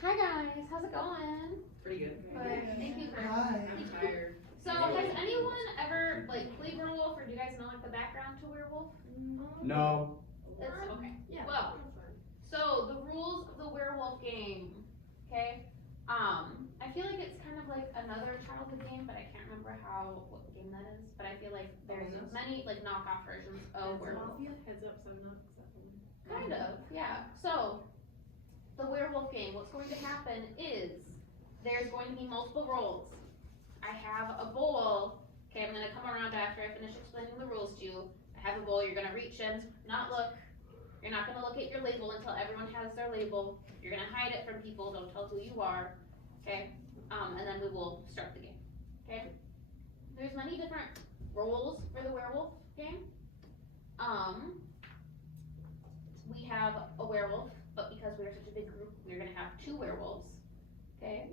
Hi guys, how's it going? Pretty good. Thank you for. Hi. I'm tired. So has anyone ever played werewolf, or do you guys know the background to werewolf? No. It's okay. Yeah. Well, so the rules of the werewolf game. Okay. I feel like it's kind of like another childhood game, but I can't remember what game that is. But I feel like there's many knockoff versions of werewolf. Heads up, 7 up. Kind of, yeah. So, the werewolf game, what's going to happen is there's going to be multiple roles. I have a bowl. Okay, I'm going to come around after I finish explaining the rules to you. I have a bowl, you're going to reach in, not look. You're not going to look at your label until everyone has their label. You're going to hide it from people, don't tell who you are. Okay, and then we will start the game. Okay, there's many different roles for the werewolf game. We have a werewolf, but because we are such a big group, we're gonna have 2 werewolves. Okay.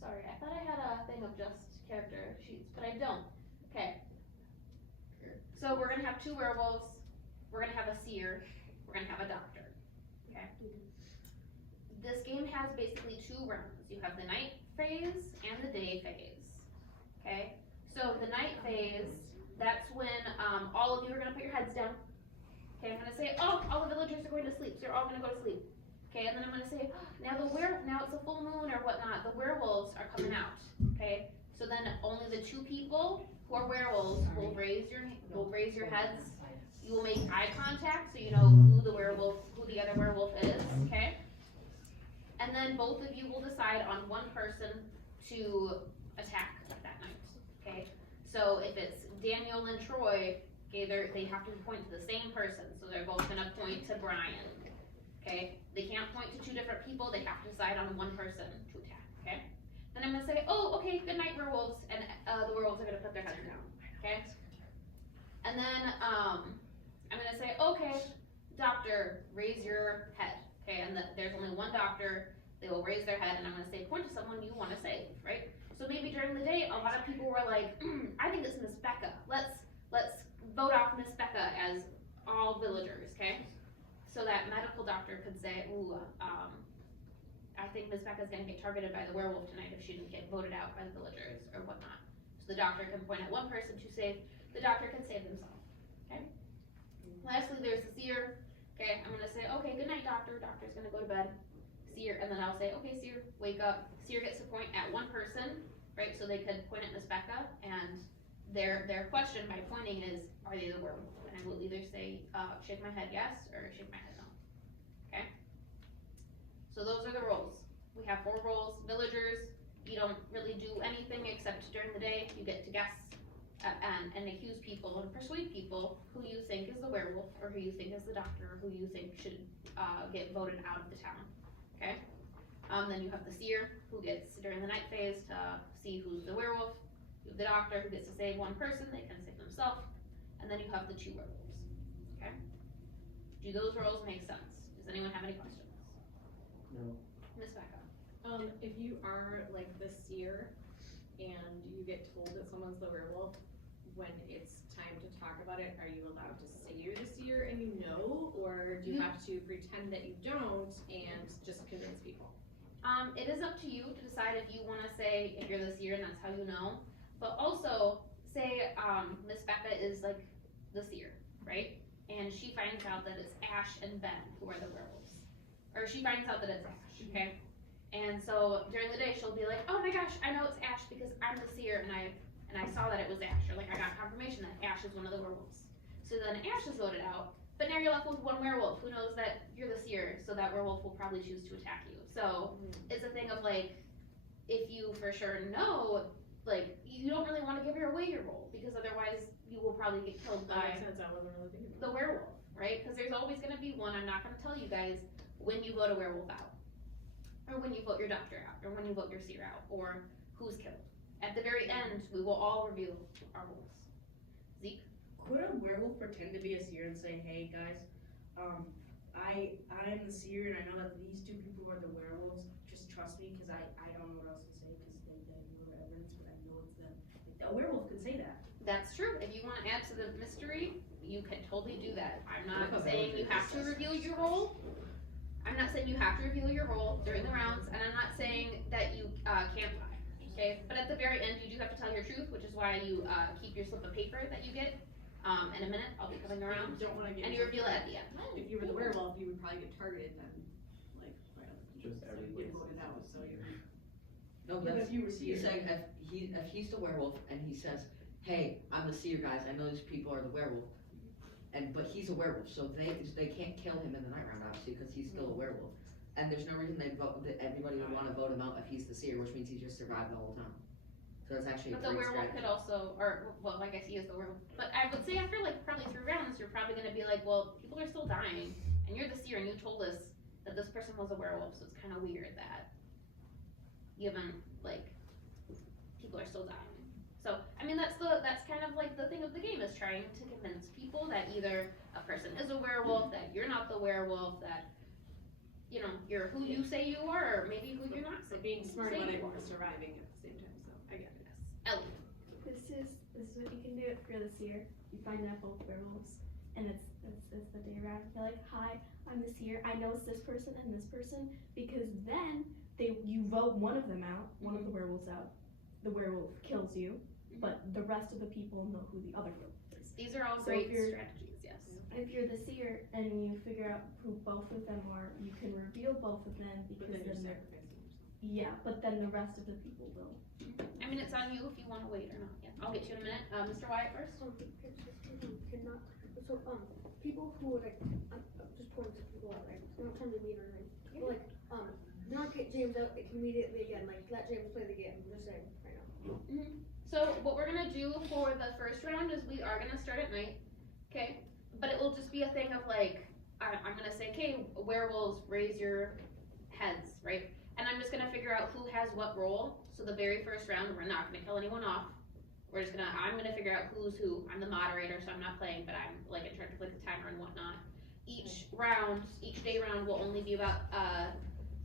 Sorry, I thought I had a thing of just character sheets, but I don't. Okay. So we're gonna have 2 werewolves. We're gonna have a seer. We're gonna have a doctor. Okay. This game has basically 2 rounds. You have the night phase and the day phase. Okay. So the night phase, that's when all of you are gonna put your heads down. Okay, I'm gonna say, oh, all the villagers are going to sleep, so you're all gonna go to sleep. Okay, and then I'm gonna say, now now it's a full moon or whatnot, the werewolves are coming out. Okay, so then only the 2 people who are werewolves will raise your heads. You will make eye contact, so you know who the other werewolf is. Okay, and then both of you will decide on one person to attack that night. Okay, so if it's Daniel and Troy, okay, they have to point to the same person, so they're both gonna point to Brian. Okay, they can't point to 2 different people, they have to decide on one person to attack. Okay, then I'm gonna say, oh, okay, good night, werewolves, and the werewolves are gonna put their heads down. Okay, and then I'm gonna say, okay, doctor, raise your head. Okay, and there's only one doctor. They will raise their head, and I'm gonna say, point to someone you want to save, right? So maybe during the day, a lot of people were like, I think it's Miss Becca. Let's vote off Miss Becca as all villagers, okay? So that medical doctor could say, ooh, I think Miss Becca's gonna get targeted by the werewolf tonight if she didn't get voted out by the villagers or whatnot. So the doctor can point at one person to save, the doctor can save themselves, okay? Lastly, there's the seer. Okay, I'm gonna say, okay, good night, doctor. Doctor's gonna go to bed. Seer, and then I'll say, okay, seer, wake up. Seer gets to point at one person, right? So they could point at Miss Becca, and their question by pointing is, are they the werewolf? And I will either say, shake my head yes, or shake my head no. Okay? So those are the roles. We have 4 roles. Villagers, you don't really do anything except during the day, you get to guess and accuse people and persuade people who you think is the werewolf, or who you think is the doctor, or who you think should get voted out of the town. Okay? Then you have the seer, who gets during the night phase to see who's the werewolf. You have the doctor, who gets to save one person, they can save themselves. And then you have the 2 werewolves. Okay? Do those roles make sense? Does anyone have any questions? No. Miss Becca. If you are like the seer and you get told that someone's the werewolf, when it's time to talk about it, are you allowed to say you're the seer and you know, or do you have to pretend that you don't and just convince people? It is up to you to decide if you want to say if you're the seer and that's how you know. But also, say Miss Becca is like the seer, right? And she finds out that it's Ash and Ben who are the werewolves. Or she finds out that it's Ash, okay? And so during the day she'll be like, oh my gosh, I know it's Ash because I'm the seer and I saw that it was Ash, or like I got confirmation that Ash is one of the werewolves. So then Ash is voted out, but now you're left with one werewolf who knows that you're the seer, so that werewolf will probably choose to attack you. So it's a thing of like, if you for sure know, like, you don't really want to give away your role, because otherwise you will probably get killed by That makes sense, I wasn't really thinking the werewolf, right? Because there's always going to be one. I'm not going to tell you guys when you vote a werewolf out, or when you vote your doctor out, or when you vote your seer out, or who's killed. At the very end, we will all reveal our roles. Zeke? Could a werewolf pretend to be a seer and say, hey guys, I'm the seer and I know that these 2 people are the werewolves. Just trust me, because I don't know what else to say, because they have no evidence, but I know it's them. Like, a werewolf could say that. That's true. If you want to add to the mystery, you can totally do that. I'm not What about saying you have to assessments? reveal your role. I'm not saying you have to reveal your role during the rounds, and I'm not saying that you, can't lie, okay? But at the very end, you do have to tell your truth, which is why you, keep your slip of paper that you get. In a minute, I'll be coming around, You don't wanna get. and you reveal it at the end. If you were the werewolf, you would probably get targeted then, like, by other people. Just So you everybody get voted says out, it's so the you're. No, Even that's, if you were he's seer. saying if he's the werewolf and he says, hey, I'm the seer, guys, I know these people are the werewolf. But he's a werewolf, so they can't kill him in the night round, obviously, cause he's still a werewolf. And there's no reason that everybody would wanna vote him out if he's the seer, which means he just survived the whole time. So that's actually a But the great werewolf strategy. could also, or, well, I guess he is the werewolf, but I would say after like probably 3 rounds, you're probably gonna be like, well, people are still dying, and you're the seer, and you told us that this person was a werewolf, so it's kinda weird that, given, like, people are still dying. So, I mean, that's kind of like the thing of the game, is trying to convince people that either a person is a werewolf, that you're not the werewolf, that, you know, you're who you say you are, or maybe who you're not. So being smart about Say it you are. and surviving at the same time, so I get it. Ellie. This is what you can do if you're the seer. You find out both werewolves, and it's the day around. You're like, hi, I'm the seer. I know it's this person and this person, because then you vote one of them out, one of the werewolves out. The werewolf kills you, but the rest of the people know who the other werewolf is. These are all So great if you're- strategies, yes. If you're the seer and you figure out who both of them are, you can reveal both of them, But because then you're then they're, sacrificing yourself. yeah, but then the rest of the people will. I mean, it's on you if you wanna wait or not, yeah, I'll get you in a minute, Mr. Wyatt first. Cannot, so, people who are like, just pointing to people, like, I'm not trying to be mean or anything, but like, not get James out immediately again, like, let James play the game, I'm just saying, right now. So what we're gonna do for the first round is we are gonna start at night, okay? But it will just be a thing of like, I'm gonna say, okay, werewolves, raise your heads, right? And I'm just gonna figure out who has what role. So the very first round, we're not gonna kill anyone off. I'm gonna figure out who's who. I'm the moderator, so I'm not playing, but I'm like in charge of like the timer and whatnot. Each day round will only be about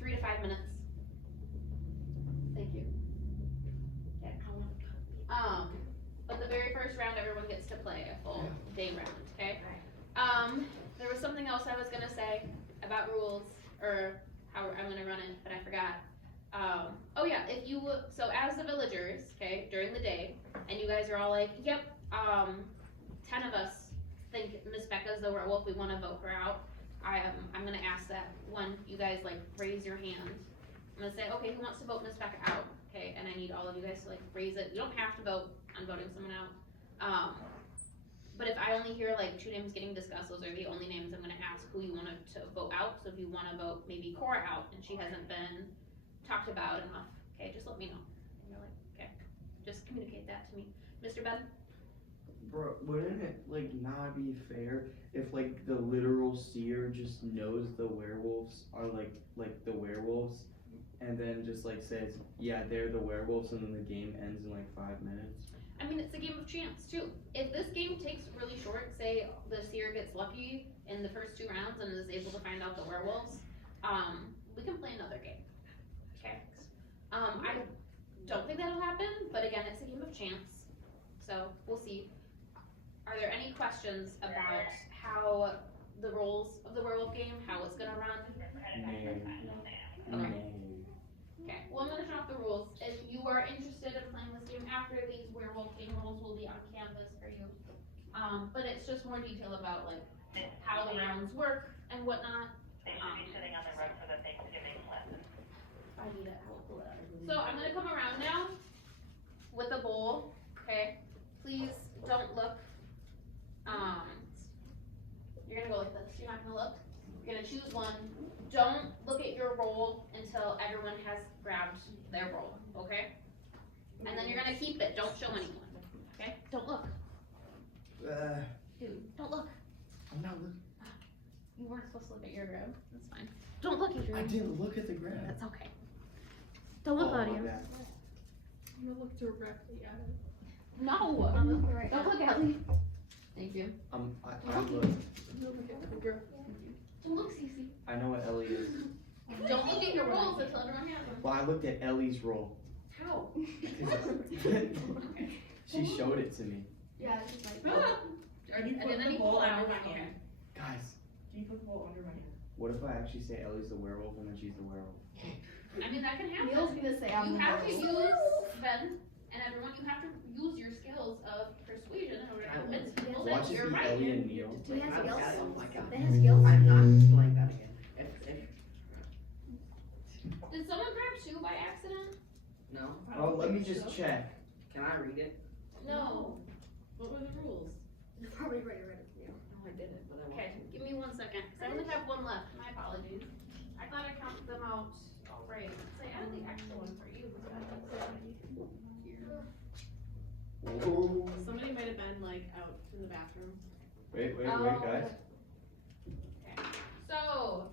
3 to 5 minutes. Thank you. But the very first round, everyone gets to play a full day round, okay? There was something else I was gonna say about rules, or how I'm gonna run it, but I forgot. Oh yeah, so as the villagers, okay, during the day, and you guys are all like, yep, 10 of us think Miss Becca's the werewolf, we wanna vote her out. I'm gonna ask that when you guys like raise your hand. I'm gonna say, okay, who wants to vote Miss Becca out? Okay, and I need all of you guys to like raise it. You don't have to vote on voting someone out. But if I only hear like 2 names getting discussed, those are the only names I'm gonna ask who you wanted to vote out. So if you wanna vote maybe Cora out and she hasn't been talked about enough, okay, just let me know. And you're like, okay, just communicate that to me. Mr. Ben? Bro, wouldn't it like not be fair if like the literal seer just knows the werewolves are like the werewolves, and then just like says, yeah, they're the werewolves, and then the game ends in like 5 minutes? I mean, it's a game of chance too. If this game takes really short, say the seer gets lucky in the first 2 rounds and is able to find out the werewolves, we can play another game. Okay. I don't think that'll happen, but again, it's a game of chance. So we'll see. Are there any questions about how the roles of the werewolf game, how it's gonna run? Okay, well, I'm gonna turn off the rules. If you are interested in playing this game after, these werewolf game rules will be on canvas for you. But it's just more detail about like how the rounds work and whatnot. They should be sitting on the rug for the Thanksgiving lesson. If I need it, I will pull it out. So I'm gonna come around now with a bowl, okay? Please don't look. You're gonna go like this. You're not gonna look. You're gonna choose one. Don't look at your roll until everyone has grabbed their roll, okay? And then you're gonna keep it. Don't show anyone, okay? Don't look. Dude, don't look. I'm not looking. You weren't supposed to look at your grab. That's fine. Don't look, Adrian. I didn't look at the graph. That's okay. Don't look, my Claudia. bad. I'm gonna look directly at it. No. I'm looking right Don't now. look, Ellie. Thank you. I Don't look. Don't look, Cece. I know what Ellie is. Don't look at your rolls until everyone has them. Well, I looked at Ellie's roll. How? She showed it to me. Yeah, it's just like, Just Can you And put then the you ball pull out, under my okay. hand? Guys, Can you put the ball under my hand? what if I actually say Ellie's the werewolf and then she's the werewolf? I mean, that can happen. Neil's gonna say I'm You the have to werewolf. use, Ben, and everyone, you have to use your skills of persuasion in order to convince people Watch that it you're be right. Ellie and Neil. He has Oh my skills. God, oh my God. They have skills. I'm not playing that again. If, Did someone grab 2 by accident? no, Oh, let me just check. can I read it? No. What were the rules? Probably ready, yeah. No, I didn't, but I Okay, want give me 1 second, 'cause I only have 1 left, my apologies. I thought I counted them out already. Say, I had the extra one for you. Whoa. Somebody might have been like out in the bathroom. Wait, Oh. guys. So,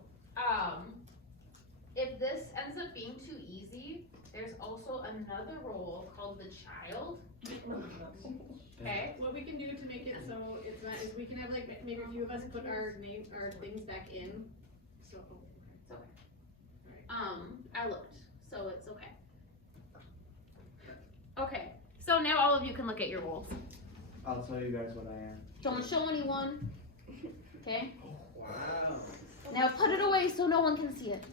if this ends up being too easy, there's also another role called the child. Okay? What we can do to make it so it's not, is we can have like, maybe a few of us put our name, our things back in, so. I looked, so it's okay. Okay, so now all of you can look at your roles. I'll tell you guys what I am. Don't show anyone. Okay? Wow. Now put it away so no one can see it.